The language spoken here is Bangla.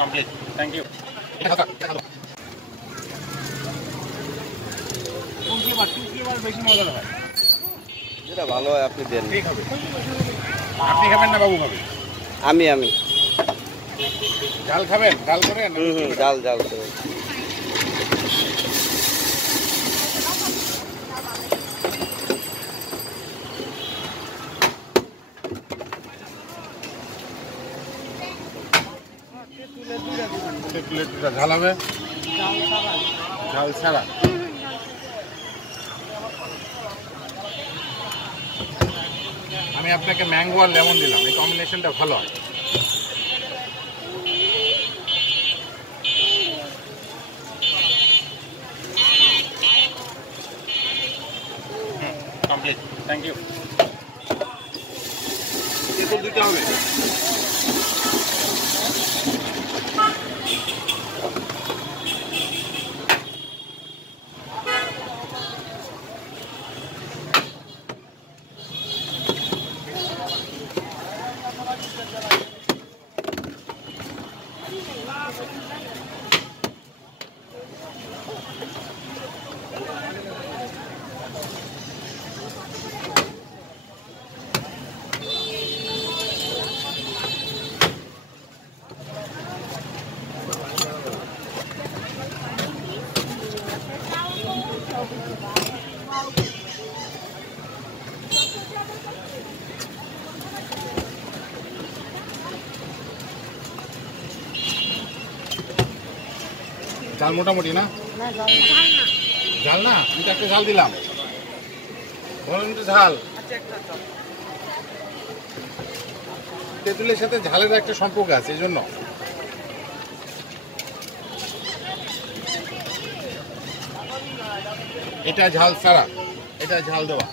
Complete, thank you. কোন ফ্লেভার বেশি মজার হয়? যেটা ভালো হয় আপনি দেন। ঠিক হবে। আপনি খাবেন না বাবু খাবে? আমি ঝাল খাবেন? ঝাল করেন? জাল জাল করে। ঝাল হবে? ঝাল ছাড়া। আমি আপনাকে ম্যাঙ্গো আর লেমন দিলাম, এই কম্বিনেশনটা ভালো হয়। Complete, thank you. তেঁতুল দিতে হবে। ঝাল মোটামুটি না? ঝাল না? আমি তো একটা ঝাল দিলাম। ধরুন তো ঝাল। তেঁতুলের সাথে ঝালের একটা সম্পর্ক আছে, এই জন্য। এটা ঝাল ছাড়া, এটা ঝাল দেওয়া।